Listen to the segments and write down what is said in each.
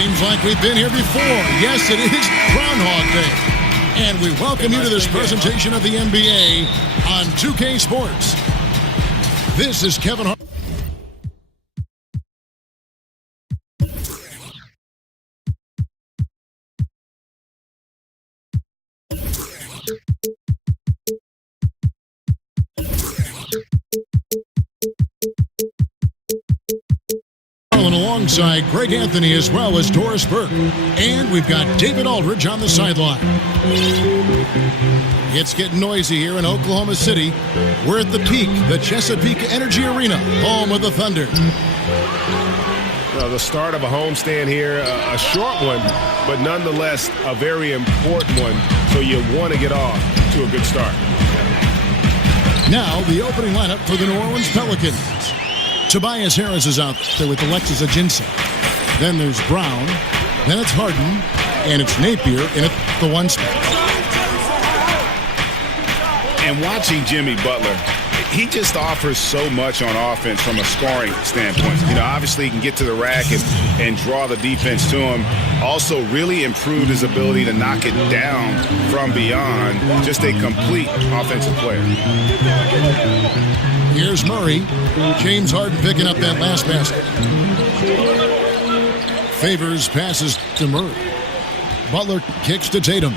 Seems like we've been here before. Yes, it is Groundhog Day. And we welcome you to this presentation of the NBA on 2K Sports. This is Kevin Hart. Alongside Greg Anthony as well as Doris Burke. And we've got David Aldridge on the sideline. It's getting noisy here in Oklahoma City. We're at the peak, the Chesapeake Energy Arena, home of the Thunder. The start of a homestand here, a short one, but nonetheless a very important one. So you want to get off to a good start. Now the opening lineup for the New Orleans Pelicans. Tobias Harris is out there with Alexis Ajinça. Then there's Brown. Then it's Harden. And it's Napier in at the one spot. And watching Jimmy Butler, he just offers so much on offense from a scoring standpoint. You know, obviously he can get to the rack and draw the defense to him. Also really improved his ability to knock it down from beyond. Just a complete offensive player. Here's Murray. James Harden picking up that last basket. Favors passes to Murray. Butler kicks to Tatum.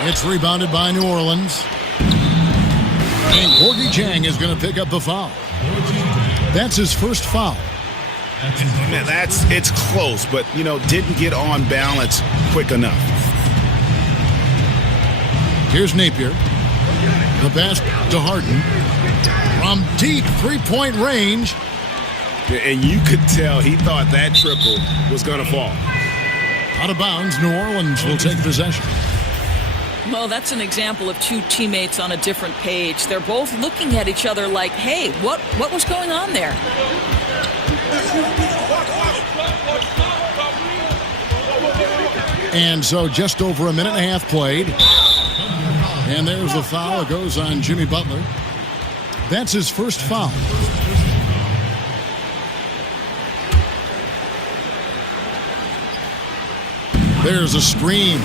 It's rebounded by New Orleans. And Gorgie Jang is going to pick up the foul. That's his first foul. Man, it's close, but, you know, didn't get on balance quick enough. Here's Napier. The pass to Harden. From deep three-point range. And you could tell he thought that triple was going to fall. Out of bounds, New Orleans will take possession. Well, that's an example of two teammates on a different page. They're both looking at each other like, hey, what was going on there? And so just over a minute and a half played. And there's the foul. It goes on Jimmy Butler. That's his first foul. There's a screen.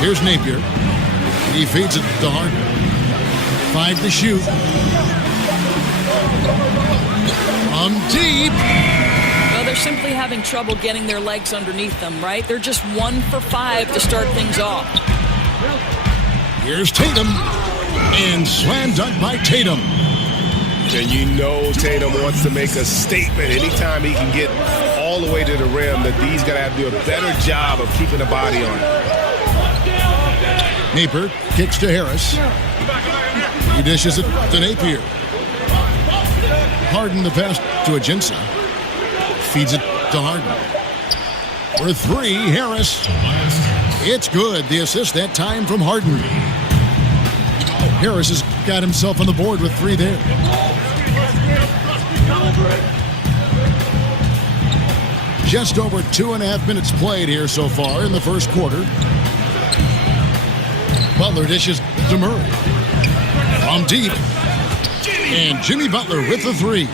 Here's Napier. He feeds it to Harden. 5 to shoot. From deep. Well, they're simply having trouble getting their legs underneath them, right? They're just 1 for 5 to start things off. Here's Tatum. And slam dunk by Tatum. And you know Tatum wants to make a statement anytime he can get all the way to the rim that he's going to have to do a better job of keeping the body on it. Napier kicks to Harris. He dishes it to Napier. Harden the pass to Ajinça. Feeds it to Harden. For 3, Harris. It's good. The assist that time from Harden. Harris has got himself on the board with 3 there. Just over 2.5 minutes played here so far in the first quarter. Butler dishes to Murray. From deep. And Jimmy Butler with the 3.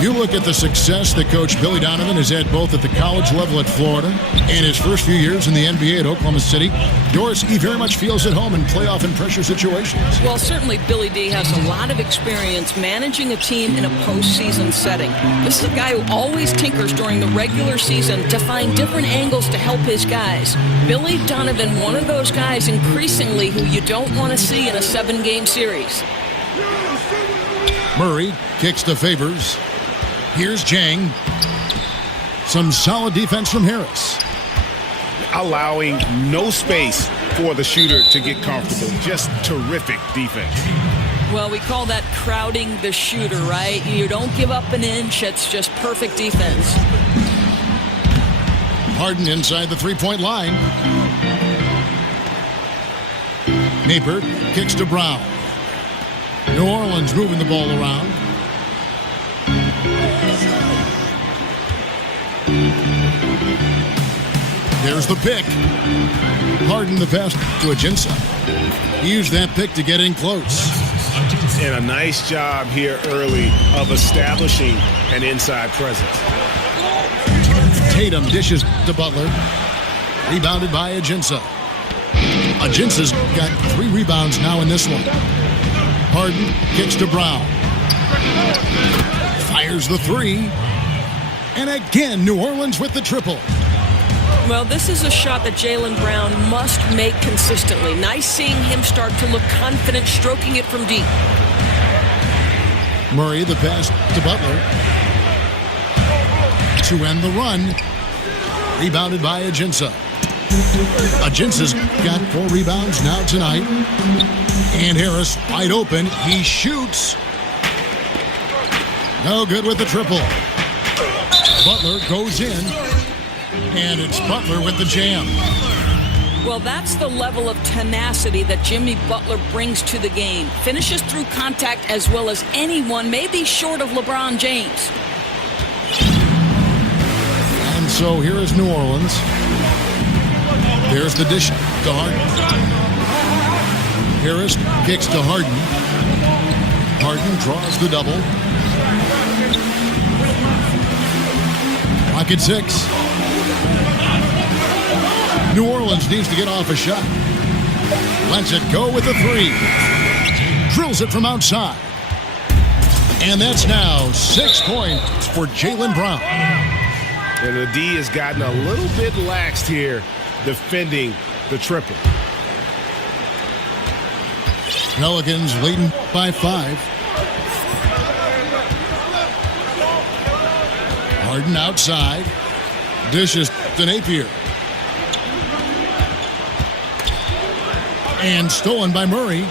You look at the success that Coach Billy Donovan has had both at the college level at Florida and his first few years in the NBA at Oklahoma City. Doris, he very much feels at home in playoff and pressure situations. Well, certainly Billy D has a lot of experience managing a team in a postseason setting. This is a guy who always tinkers during the regular season to find different angles to help his guys. Billy Donovan, one of those guys increasingly who you don't want to see in a 7-game series. Murray kicks to Favors. Here's Jang. Some solid defense from Harris. Allowing no space for the shooter to get comfortable. Just terrific defense. Well, we call that crowding the shooter, right? You don't give up an inch. It's just perfect defense. Harden inside the three-point line. Napier kicks to Brown. New Orleans moving the ball around. There's the pick. Harden the pass to Ajinça. He used that pick to get in close. And a nice job here early of establishing an inside presence. Tatum dishes to Butler. Rebounded by Ajinça. Ajinça's got 3 rebounds now in this one. Harden kicks to Brown. Fires the 3. And again, New Orleans with the triple. Well, this is a shot that Jaylen Brown must make consistently. Nice seeing him start to look confident, stroking it from deep. Murray, the pass to Butler. To end the run. Rebounded by Ajinça. Ajinça's got 4 rebounds now tonight. And Harris wide open. He shoots. No good with the triple. Butler goes in. And it's Butler with the jam. Well, that's the level of tenacity that Jimmy Butler brings to the game. Finishes through contact as well as anyone, maybe short of LeBron James. And so here is New Orleans. There's the dish to Harden. Harris kicks to Harden. Harden draws the double. Rocket 6. New Orleans needs to get off a shot. Lets it go with a 3. Drills it from outside. And that's now 6 points for Jaylen Brown. And the D has gotten a little bit laxed here defending the triple. Pelicans leading by 5. Harden outside. Dishes to Napier. And stolen by Murray.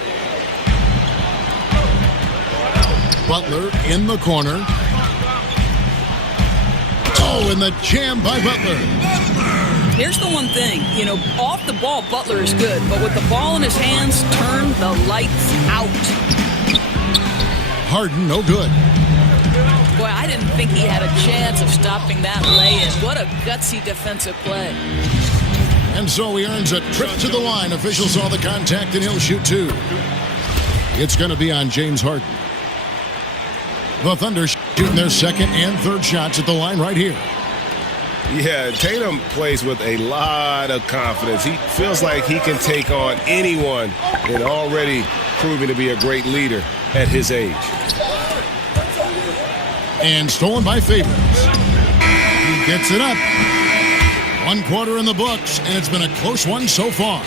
Butler in the corner. Oh, and the jam by Butler. Here's the one thing, off the ball, Butler is good, but with the ball in his hands, turn the lights out. Harden, no good. Boy, I didn't think he had a chance of stopping that lay-in. What a gutsy defensive play. And so he earns a trip to the line. Officials saw the contact, and he'll shoot 2. It's going to be on James Harden. The Thunder shooting their second and third shots at the line right here. Yeah, Tatum plays with a lot of confidence. He feels like he can take on anyone and already proving to be a great leader at his age. And stolen by Favors. He gets it up. 1 quarter in the books, and it's been a close one so far.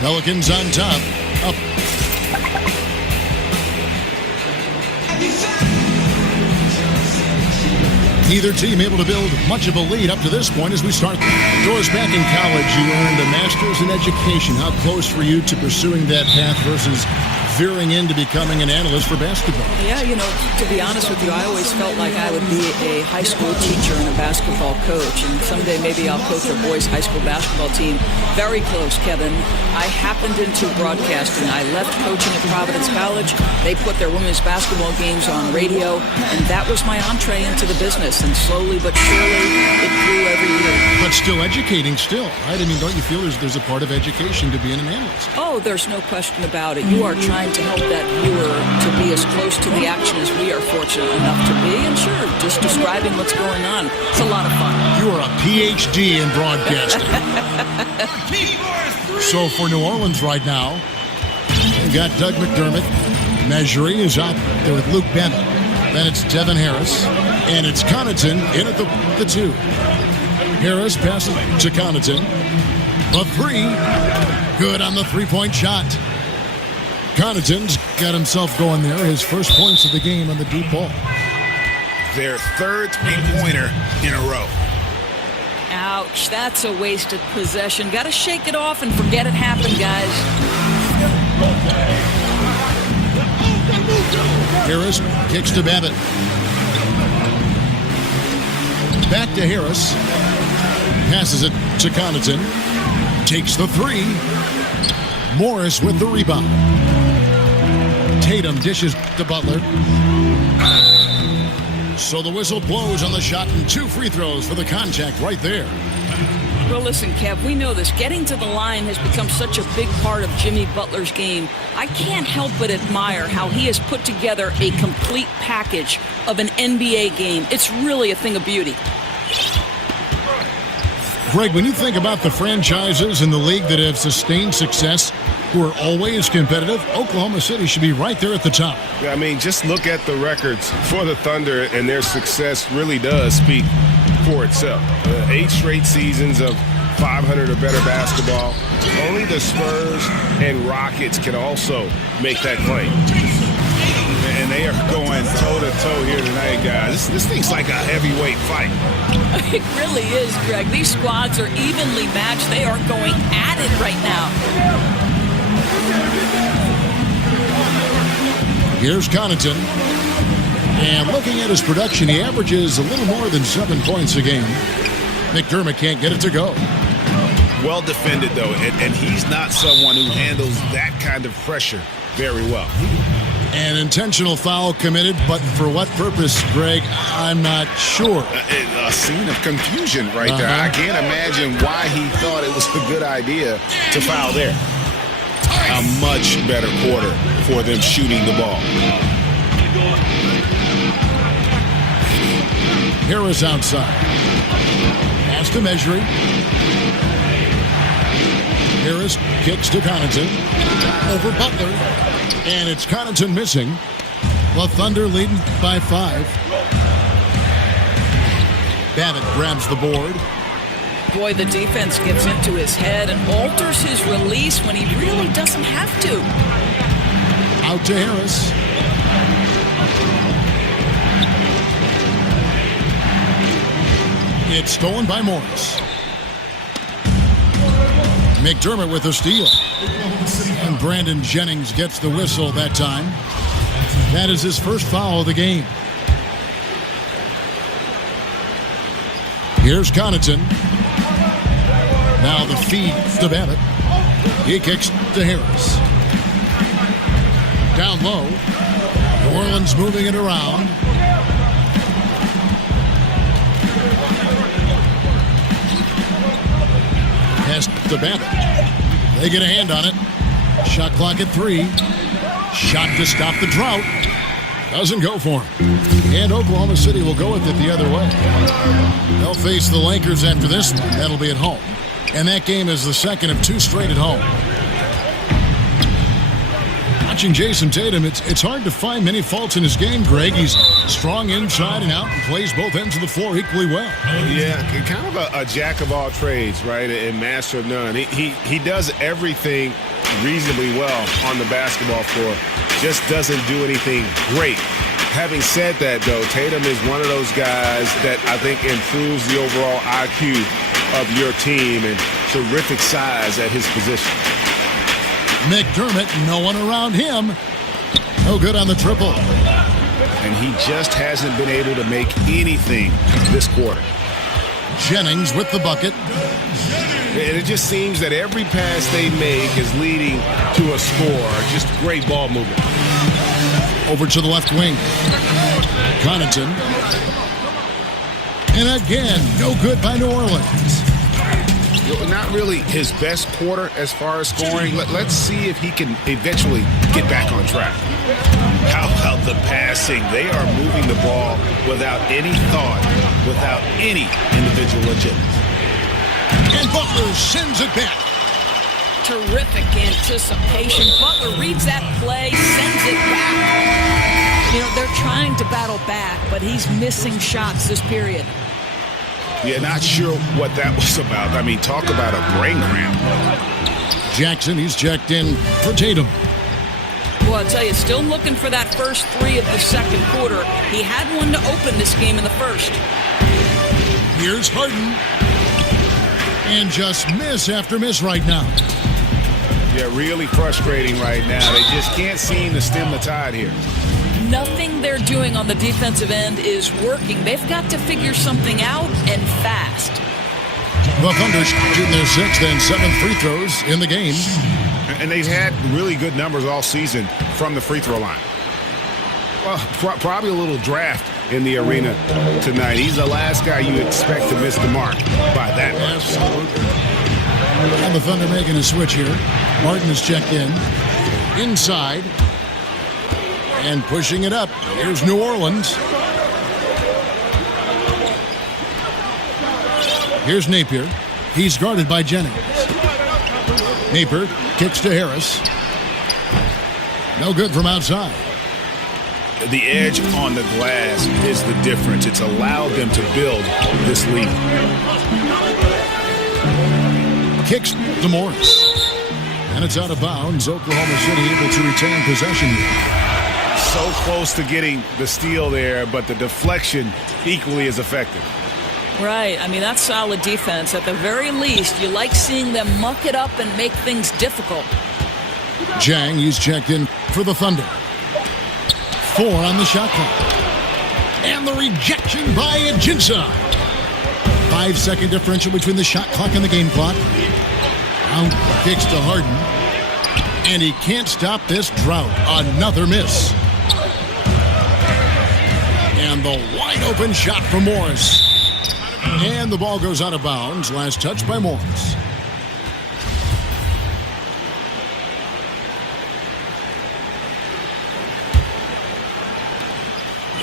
Pelicans on top. Up. Neither team able to build much of a lead up to this point as we start. Doris, back in college, you earned a master's in education. How close were you to pursuing that path versus veering into becoming an analyst for basketball? Yeah, to be honest with you, I always felt like I would be a high school teacher and a basketball coach. And someday maybe I'll coach a boys' high school basketball team. Very close, Kevin. I happened into broadcasting. I left coaching at Providence College. They put their women's basketball games on radio, and that was my entree into the business. And slowly but surely, it grew every year. But still educating still, right? I mean, don't you feel there's a part of education to being an analyst? Oh, there's no question about it. You are trying to help that viewer to be as close to the action as we are fortunate enough to be. And sure, just describing what's going on. It's a lot of fun. You are a PhD in broadcasting. So for New Orleans right now, we got Doug McDermott. Measuring is out there with Luke Bennett. Then it's Devin Harris. And it's Connaughton in at the 2. Harris passes to Connaughton. The 3. Good on the 3-point shot. Connaughton's got himself going there. His first points of the game on the deep ball. Their third 3-pointer in a row. Ouch, that's a wasted possession. Got to shake it off and forget it happened, guys. Harris kicks to Babbitt. Back to Harris. Passes it to Connaughton. Takes the 3. Morris with the rebound. Tatum dishes to Butler. So the whistle blows on the shot and 2 free throws for the contact right there. Well, listen, Kev, we know this. Getting to the line has become such a big part of Jimmy Butler's game. I can't help but admire how he has put together a complete package of an NBA game. It's really a thing of beauty. Greg, when you think about the franchises in the league that have sustained success, who are always competitive, Oklahoma City should be right there at the top. I mean, just look at the records for the Thunder, and their success really does speak for itself. 8 straight seasons of 500 or better basketball. Only the Spurs and Rockets can also make that claim. And they are going toe-to-toe here tonight, guys. This thing's like a heavyweight fight. It really is, Greg. These squads are evenly matched. They are going at it right now. Here's Connaughton. And looking at his production, he averages a little more than 7 points a game. McDermott can't get it to go. Well defended, though, and he's not someone who handles that kind of pressure very well. An intentional foul committed, but for what purpose, Greg, I'm not sure. A scene of confusion right there. I can't imagine why he thought it was a good idea to foul there. A much better quarter for them shooting the ball. Harris outside. Pass to Measuring. Harris kicks to Connaughton. Over Butler. And it's Connaughton missing. The Thunder leading by 5. Babbitt grabs the board. Boy, the defense gets into his head and alters his release when he really doesn't have to. Out to Harris. It's stolen by Morris. McDermott with a steal. And Brandon Jennings gets the whistle that time. That is his first foul of the game. Here's Connaughton. Now the feed to Babbitt. He kicks to Harris. Down low. New Orleans moving it around. Pass to Babbitt. They get a hand on it. Shot clock at 3. Shot to stop the drought. Doesn't go for him. And Oklahoma City will go with it the other way. They'll face the Lakers after this one. That'll be at home. And that game is the second of 2 straight at home. Watching Jason Tatum, it's hard to find many faults in his game, Greg. He's strong inside and out and plays both ends of the floor equally well. Yeah, kind of a jack of all trades, right, and master of none. He does everything reasonably well on the basketball floor, just doesn't do anything great. Having said that, though, Tatum is one of those guys that I think improves the overall IQ of your team and terrific size at his position. McDermott, no one around him. No good on the triple. And he just hasn't been able to make anything this quarter. Jennings with the bucket. And it just seems that every pass they make is leading to a score. Just great ball movement. Over to the left wing. Connaughton. And again, no good by New Orleans. Not really his best quarter as far as scoring. Let's see if he can eventually get back on track. How about the passing? They are moving the ball without any thought, without any individual agility. And Butler sends it back. Terrific anticipation. Butler reads that play, sends it back. You know, they're trying to battle back, but he's missing shots this period. Yeah, not sure what that was about. I mean, talk about a brain cramp. Jackson, he's checked in for Tatum. Well, I'll tell you, still looking for that first 3 of the second quarter. He had one to open this game in the first. Here's Harden. And just miss after miss right now. Yeah, really frustrating right now. They just can't seem to stem the tide here. Nothing they're doing on the defensive end is working. They've got to figure something out, and fast. The Thunder shooting their 6th and 7th free throws in the game. And they've had really good numbers all season from the free throw line. Well, probably a little draft in the arena tonight. He's the last guy you expect to miss the mark by that much. Absolutely. And the Thunder making a switch here. Martin is checked in. Inside. And pushing it up. Here's New Orleans. Here's Napier. He's guarded by Jennings. Napier kicks to Harris. No good from outside. The edge on the glass is the difference. It's allowed them to build this lead. Kicks to Morris. And it's out of bounds. Oklahoma City able to retain possession. So close to getting the steal there, but the deflection equally as effective. Right. I mean, that's solid defense. At the very least, you like seeing them muck it up and make things difficult. Jang, he's checked in for the Thunder. 4 on the shot clock. And the rejection by Ajinça. 5-second differential between the shot clock and the game clock. Now kicks to Harden. And he can't stop this drought. Another miss. And the wide open shot from Morris. And the ball goes out of bounds. Last touch by Morris.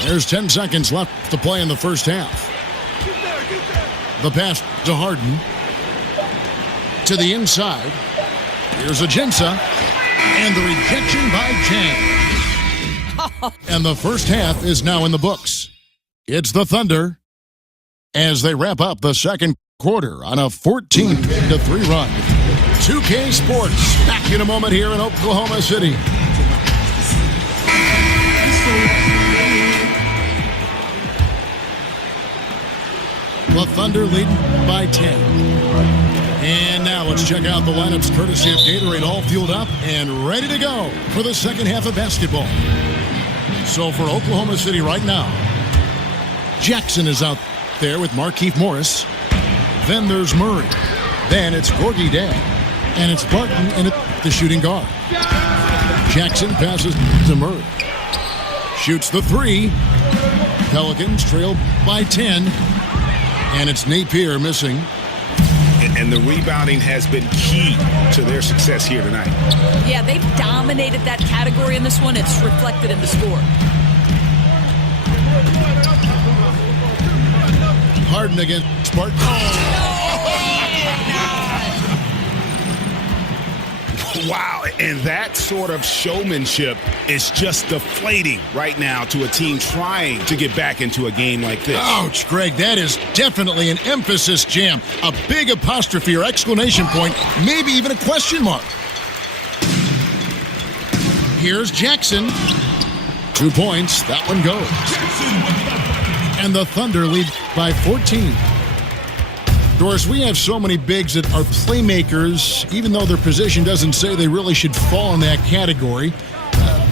There's 10 seconds left to play in the first half. The pass to Harden. To the inside. Here's Ajinça. And the rejection by Jang. And the first half is now in the books. It's the Thunder as they wrap up the second quarter on a 14-3 run. 2K Sports back in a moment here in Oklahoma City. The Thunder lead by 10. And now let's check out the lineups courtesy of Gatorade, all fueled up and ready to go for the second half of basketball. So for Oklahoma City right now, Jackson is out there with Markieff Morris. Then there's Murray. Then it's Gorgie Dad. And it's Barton in the shooting guard. Jackson passes to Murray. Shoots the 3. Pelicans trail by 10. And it's Napier missing. And the rebounding has been key to their success here tonight. Yeah, they've dominated that category in this one. It's reflected in the score. Harden against Barton. Wow, and that sort of showmanship is just deflating right now to a team trying to get back into a game like this. Ouch, Greg, that is definitely an emphasis jam. A big apostrophe or exclamation point, maybe even a question mark. Here's Jackson. 2 points, that one goes. And the Thunder lead by 14. Doris, we have so many bigs that are playmakers, even though their position doesn't say they really should fall in that category.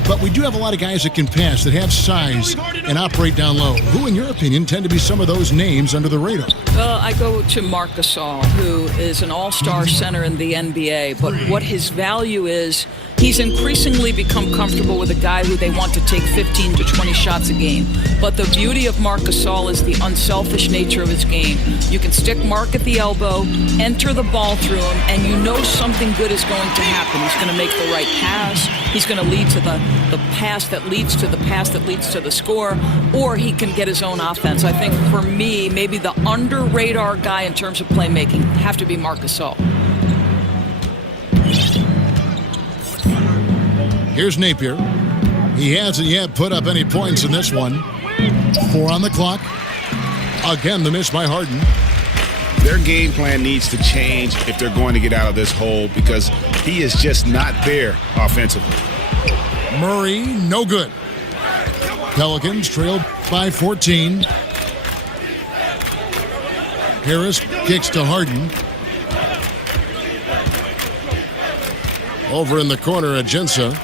But we do have a lot of guys that can pass, that have size and operate down low. Who, in your opinion, tend to be some of those names under the radar? Well, I go to Marc Gasol, who is an all-star center in the NBA. But what his value is, he's increasingly become comfortable with a guy who they want to take 15 to 20 shots a game. But the beauty of Marc Gasol is the unselfish nature of his game. You can stick Marc at the elbow, enter the ball through him, and you know something good is going to happen. He's going to make the right pass. He's going to lead to the pass that leads to the pass that leads to the score, or he can get his own offense. I think for me, maybe the under-radar guy in terms of playmaking have to be Marc Gasol. Here's Napier. He hasn't yet put up any points in this one. 4 on the clock. Again, the miss by Harden. Their game plan needs to change if they're going to get out of this hole because he is just not there offensively. Murray, no good. Pelicans trailed by 14. Harris kicks to Harden. Over in the corner, Ajinça.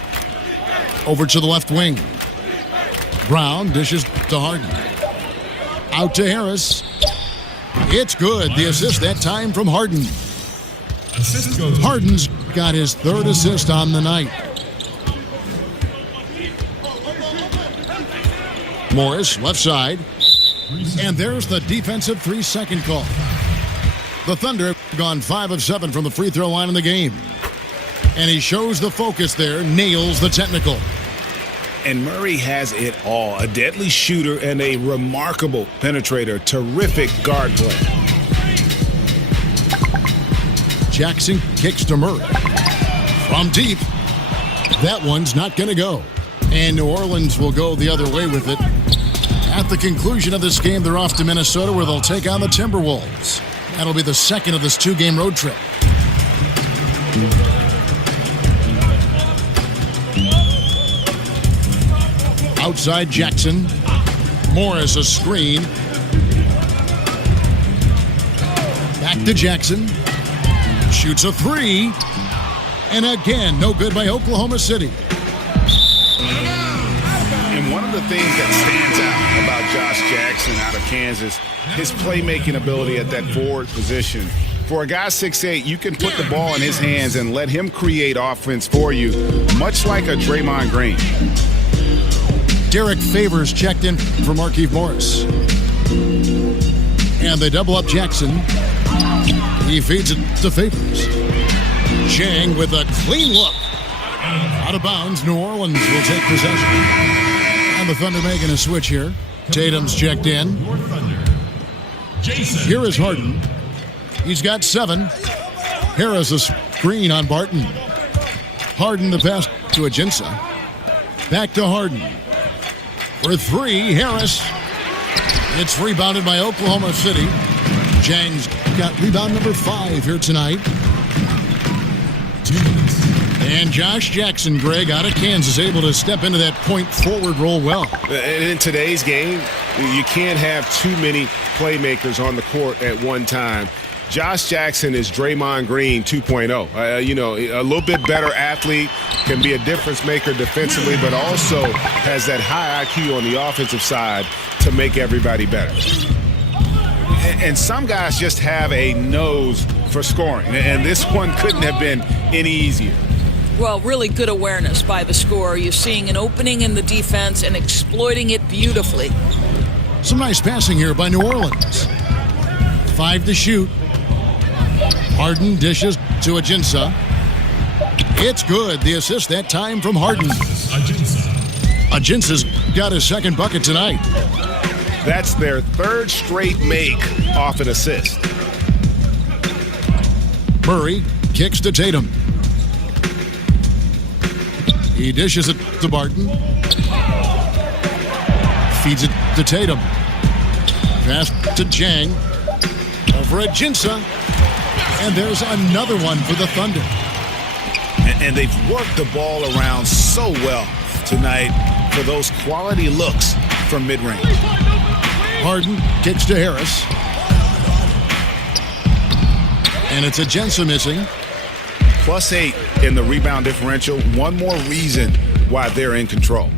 Over to the left wing. Brown dishes to Harden. Out to Harris. It's good. The assist that time from Harden. Harden's got his 3rd assist on the night. Morris, left side. And there's the defensive 3-second call. The Thunder have gone 5 of 7 from the free throw line in the game. And he shows the focus there, nails the technical. And Murray has it all. A deadly shooter and a remarkable penetrator. Terrific guard play. Jackson kicks to Murray. From deep. That one's not going to go. And New Orleans will go the other way with it. At the conclusion of this game, they're off to Minnesota where they'll take on the Timberwolves. That'll be the second of this 2-game road trip. Outside Jackson. Morris a screen. Back to Jackson. Shoots a 3. And again, no good by Oklahoma City. And one of the things that stands out about Josh Jackson out of Kansas, his playmaking ability at that forward position. For a guy 6'8", you can put the ball in his hands and let him create offense for you, much like a Draymond Green. Derek Favors checked in for Markieff Morris. And they double up Jackson. He feeds it to Favors. Chang with a clean look. Out of bounds, New Orleans will take possession. And the Thunder making a switch here. Tatum's checked in. Here is Harden. He's got 7. Harris a screen on Barton. Harden the pass to Ajinça. Back to Harden. For 3, Harris. It's rebounded by Oklahoma City. Chang's got rebound number 5 here tonight. And Josh Jackson, Greg, out of Kansas, able to step into that point forward role well. And in today's game, you can't have too many playmakers on the court at one time. Josh Jackson is Draymond Green 2.0. A little bit better athlete, can be a difference maker defensively, but also has that high IQ on the offensive side to make everybody better. And some guys just have a nose for scoring, and this one couldn't have been any easier. Well, really good awareness by the scorer. You're seeing an opening in the defense and exploiting it beautifully. Some nice passing here by New Orleans. 5 to shoot. Harden dishes to Ajinça. It's good. The assist that time from Harden. Ajinça's got his second bucket tonight. That's their 3rd straight make off an assist. Murray kicks to Tatum. He dishes it to Barton. Feeds it to Tatum. Pass to Chang. Over Ajinça. And there's another one for the Thunder. And they've worked the ball around so well tonight for those quality looks from mid-range. Harden kicks to Harris. And it's Ajinça missing. +8 in the rebound differential. One more reason why they're in control.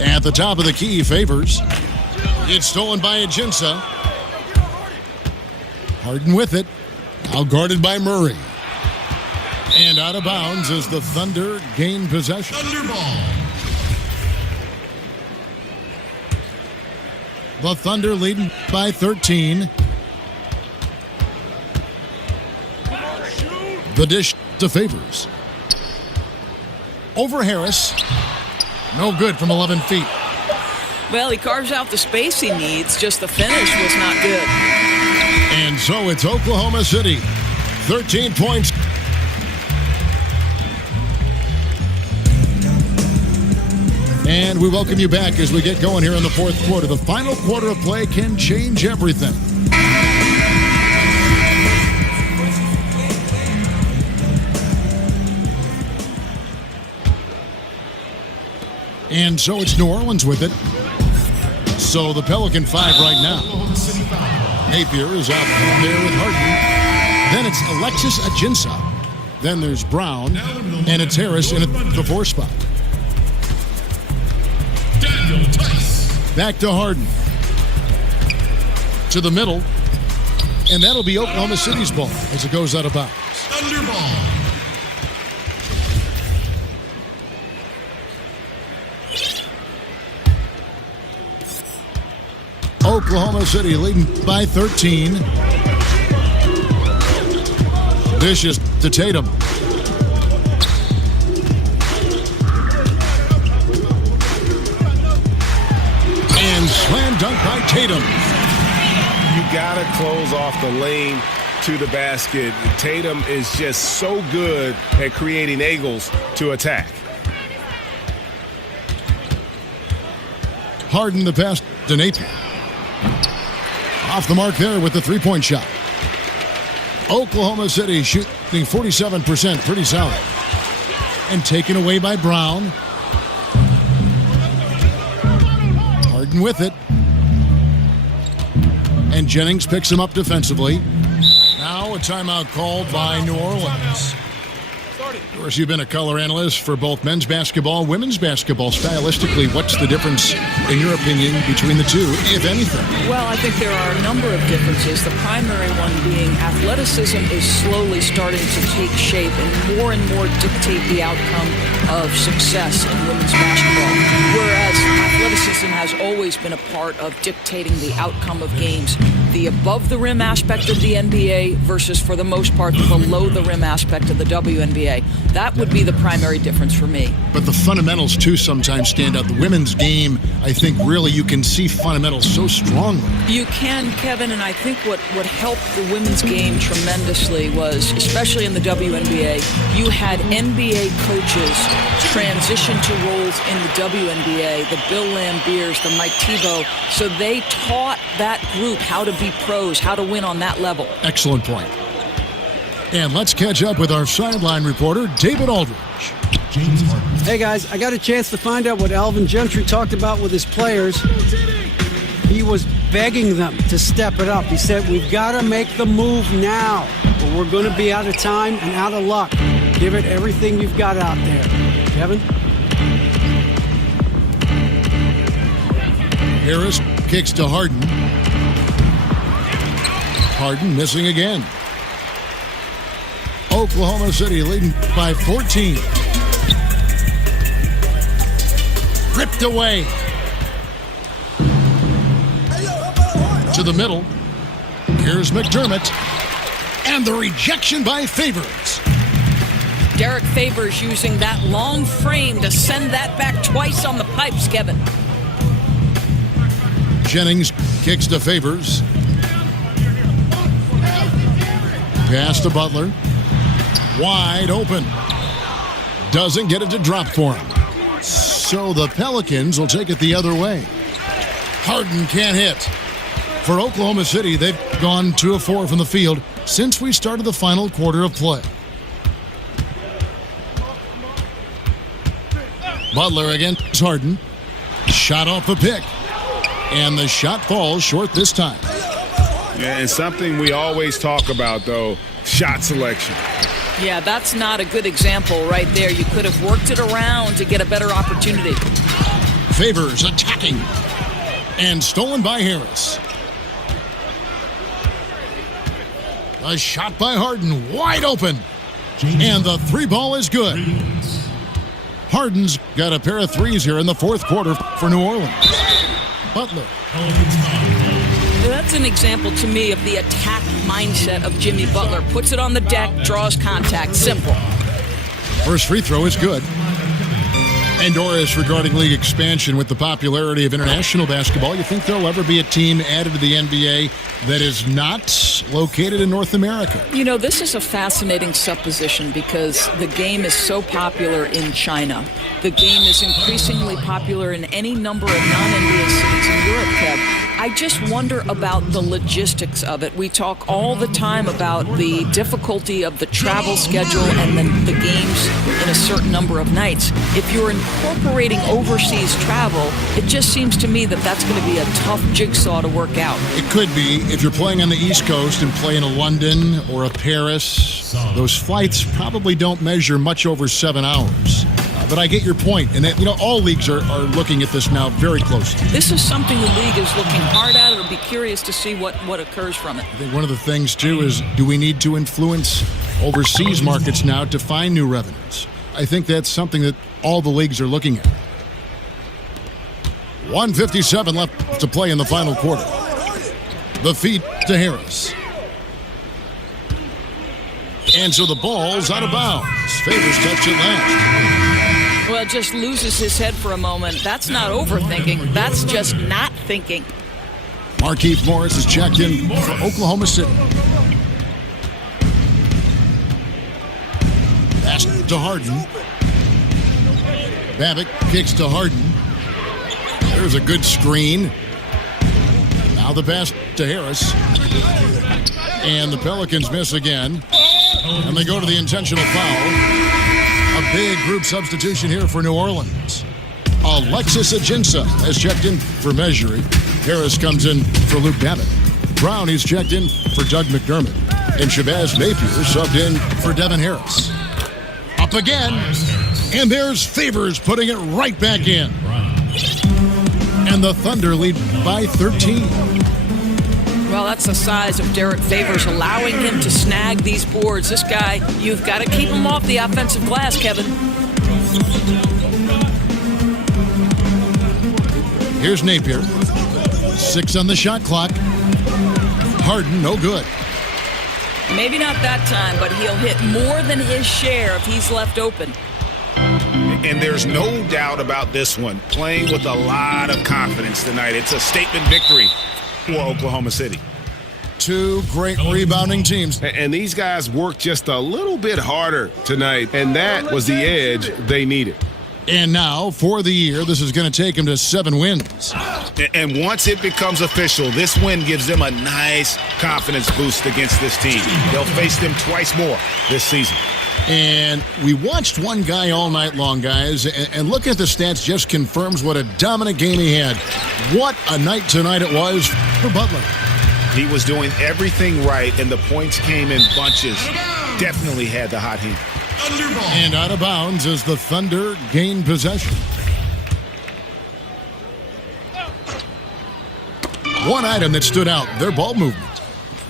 At the top of the key, Favors. It's stolen by Ajinça. Harden with it. Now guarded by Murray. And out of bounds as the Thunder gain possession. Thunder ball. The Thunder leading by 13. The dish to Favors. Over Harris. No good from 11 feet. Well, he carves out the space he needs, just the finish was not good. And so it's Oklahoma City. 13 points. And we welcome you back as we get going here in the 4th quarter. The final quarter of play can change everything. And so it's New Orleans with it. So the Pelican 5 right now. Napier is out there with Harden. Then it's Alexis Ajinça. Then there's Brown. And it's Harris in the 4 spot. Back to Harden. To the middle. And that'll be Oklahoma City's ball as it goes out of bounds. Thunder ball. Oklahoma City leading by 13. Dishes to Tatum. And slam dunk by Tatum. You got to close off the lane to the basket. Tatum is just so good at creating angles to attack. Harden the pass to Napier. Off the mark there with the three-point shot. Oklahoma City shooting 47%, pretty solid. And taken away by Brown. Harden with it. And Jennings picks him up defensively. Now a timeout called by New Orleans. Of course, you've been a color analyst for both men's basketball, women's basketball. Stylistically, what's the difference, in your opinion, between the two, if anything? Well, I think there are a number of differences. The primary one being athleticism is slowly starting to take shape and more dictate the outcome of success in women's basketball. Whereas athleticism has always been a part of dictating the outcome of games. The above-the-rim aspect of the NBA versus, for the most part, the below-the-rim aspect of the WNBA. That would be the primary difference for me. But the fundamentals, too, sometimes stand out. The women's game, I think, really, you can see fundamentals so strongly. You can, Kevin, and I think what helped the women's game tremendously was, especially in the WNBA, you had NBA coaches transition to roles in the WNBA, the Bill Lambiers, the Mike Tebow, so they taught that group how to be pros, how to win on that level. Excellent point. And let's catch up with our sideline reporter, David Aldridge. Hey guys, I got a chance to find out what Alvin Gentry talked about with his players. He was begging them to step it up. He said, we've got to make the move now, or we're going to be out of time and out of luck. Give it everything you've got out there. Kevin? Harris kicks to Harden. Harden missing again. Oklahoma City leading by 14. Ripped away. To the middle. Here's McDermott. And the rejection by Favors. Derek Favors using that long frame to send that back twice on the pipes, Kevin. Jennings kicks to Favors. Pass to Butler. Wide open. Doesn't get it to drop for him. So the Pelicans will take it the other way. Harden can't hit. For Oklahoma City, they've gone 2 of 4 from the field since we started the final quarter of play. Butler against Harden. Shot off the pick. And the shot falls short this time. Yeah, and something we always talk about, though, shot selection. Yeah, that's not a good example right there. You could have worked it around to get a better opportunity. Favors attacking. And stolen by Harris. A shot by Harden, wide open. And the three ball is good. Harden's got a pair of threes here in the fourth quarter for New Orleans. Butler. That's an example to me of the attack mindset of Jimmy Butler. Puts it on the deck, draws contact. Simple. First free throw is good. And Doris, regarding league expansion with the popularity of international basketball, you think there'll ever be a team added to the NBA that is not located in North America? You know, this is a fascinating supposition because the game is so popular in China. The game is increasingly popular in any number of non-NBA cities in Europe, Kev. I just wonder about the logistics of it. We talk all the time about the difficulty of the travel schedule and then the games in a certain number of nights. If you're incorporating overseas travel, it just seems to me that that's going to be a tough jigsaw to work out. It could be. If you're playing on the East Coast and play in a London or a Paris, those flights probably don't measure much over 7 hours. But I get your point, and that, you know, all leagues are looking at this now very closely. This is something the league is looking hard at. It'll be curious to see what occurs from it. I think one of the things, too, is do we need to influence overseas markets now to find new revenues? I think that's something that all the leagues are looking at. 1:57 left to play in the final quarter. The feed to Harris. And so the ball's out of bounds. Favors touch it last. Well, just loses his head for a moment. That's not overthinking. That's just not thinking. Markieff Morris is checked in for Oklahoma City. Pass to Harden. Babbitt kicks to Harden. There's a good screen. Now the pass to Harris. And the Pelicans miss again. And they go to the intentional foul. A big group substitution here for New Orleans. Alexis Ajinça has checked in for Measury. Harris comes in for Luke Babbitt. Brown, he's checked in for Doug McDermott. And Shabazz Napier subbed in for Devin Harris. Up again. And there's Favors putting it right back in. And the Thunder lead by 13. Well, that's the size of Derek Favors, allowing him to snag these boards. This guy, you've got to keep him off the offensive glass, Kevin. Here's Napier. 6 on the shot clock. Harden, no good. Maybe not that time, but he'll hit more than his share if he's left open. And there's no doubt about this one. Playing with a lot of confidence tonight. It's a statement victory for Oklahoma City. Two great rebounding teams. And these guys worked just a little bit harder tonight, and that was the edge they needed. And now, for the year, this is going to take them to 7 wins. And once it becomes official, this win gives them a nice confidence boost against this team. They'll face them twice more this season. And we watched one guy all night long, guys, and look at the stats, just confirms what a dominant game he had. What a night tonight it was for Butler. He was doing everything right, and the points came in bunches. Definitely had the hot hand. And out of bounds as the Thunder gain possession. One item that stood out, their ball movement.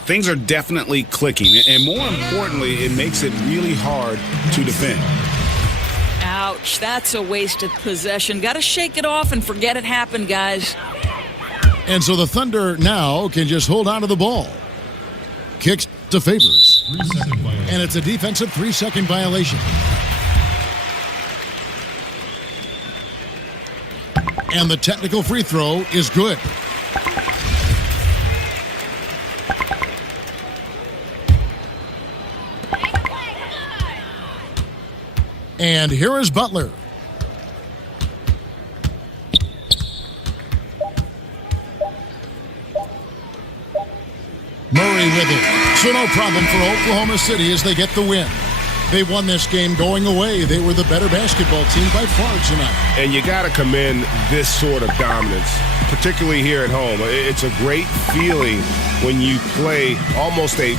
Things are definitely clicking, and more importantly, it makes it really hard to defend. Ouch, that's a wasted possession. Got to shake it off and forget it happened, guys. And so the Thunder now can just hold on to the ball. Kicks to Favors. And it's a defensive 3-second violation. And the technical free throw is good. And here is Butler. Murray with it. So no problem for Oklahoma City as they get the win. They won this game going away. They were the better basketball team by far tonight. And you got to commend this sort of dominance, particularly here at home. It's a great feeling when you play almost a